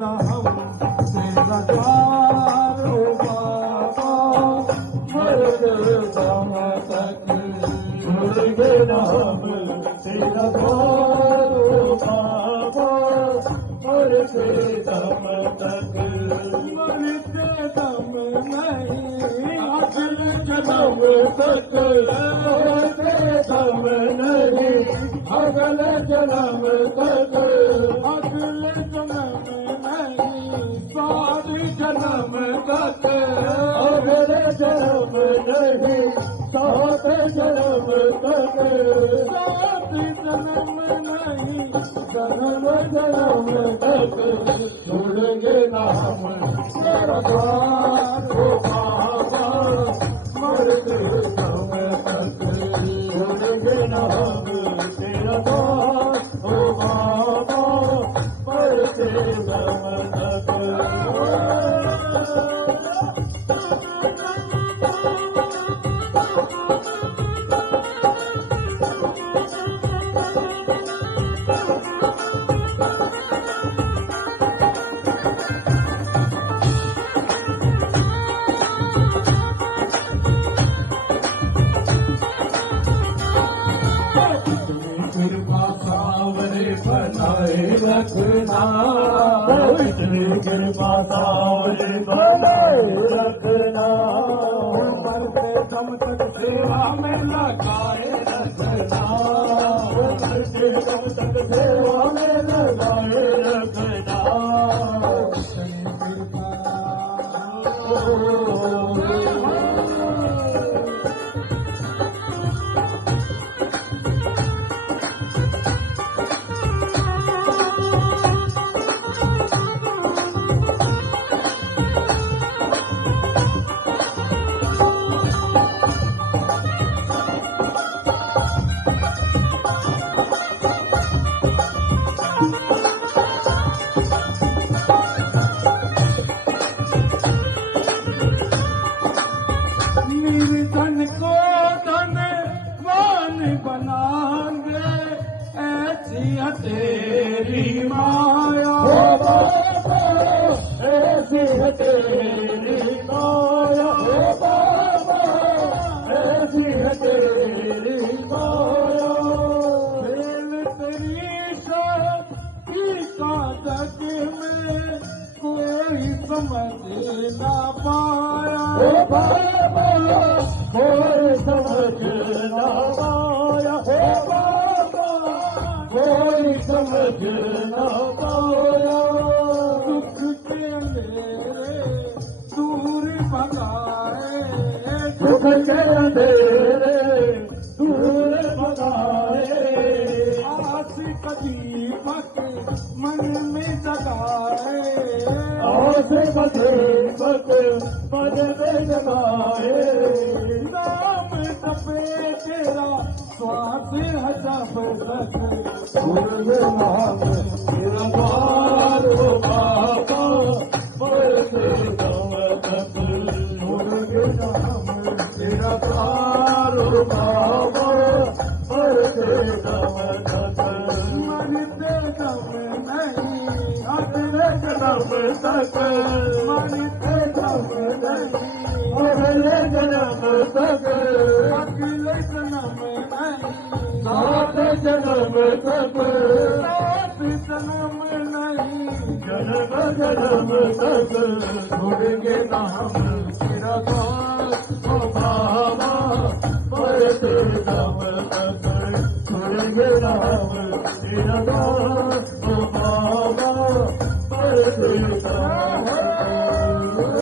ना हम तेरा द्वार हो बाबा, मरते दम तक छोड़ेंगे ना हम तेरा द्वार हो बाबा, मरते दम तक, मरते दम नहीं अगले जन्म तक, मरते दम नहीं अगले जन्म तक, अगले जन्म नहीं सारी जन्म तक, अगले जन्म नहीं सात जन्म तक, सात जन्म नहीं जन्म जन्म तक, छोड़ेंगे ना हम तेरा द्वार हो बाबा, मरते दम तक, छोड़ेंगे ना हम तेरा द्वार हो बाबा, मरते दम तक। कृपा सावरे बनाए रखना, इतनी कृपा सावरे बनाए रखना, मरते दम तक सेवा में लगाए रखना, मरते दम तक सेवा में लगाए रखना, निर्धन को धनवान बनाएंगे, ऐसी है तेरी माया, ऐसी है तेरी माया, ऐसी है तेरी माया, खेल तेरी शक्ति का जग में कोई समझ ना पाया, कोई समझ ना पाया, कोई समझ ना पाया, दुख के अंधेरे दूर भगाए, दुख के अंधेरे दूर भगाए, आस का दीपक मन में जगाए, आस का दीपक मन में जगाए, नाम जपे तेरा श्वास है जब तक, नाम तेरा द्वार हो बाबा, मरते दम तक, छोड़ेंगे ना हम तेरा द्वार हो बाबा, मरते दम तक, मरते दम नहीं अगले जन्म तक, मरते दम नहीं अगले जन्म तक, अगले जन्म नहीं सात जन्म तक, सात जन्म नहीं जन्म जन्म तक, छोड़ेंगे ना हम तेरा द्वार हो बाबा, मरते दम तक, छोड़ेंगे ना हम तेरा द्वार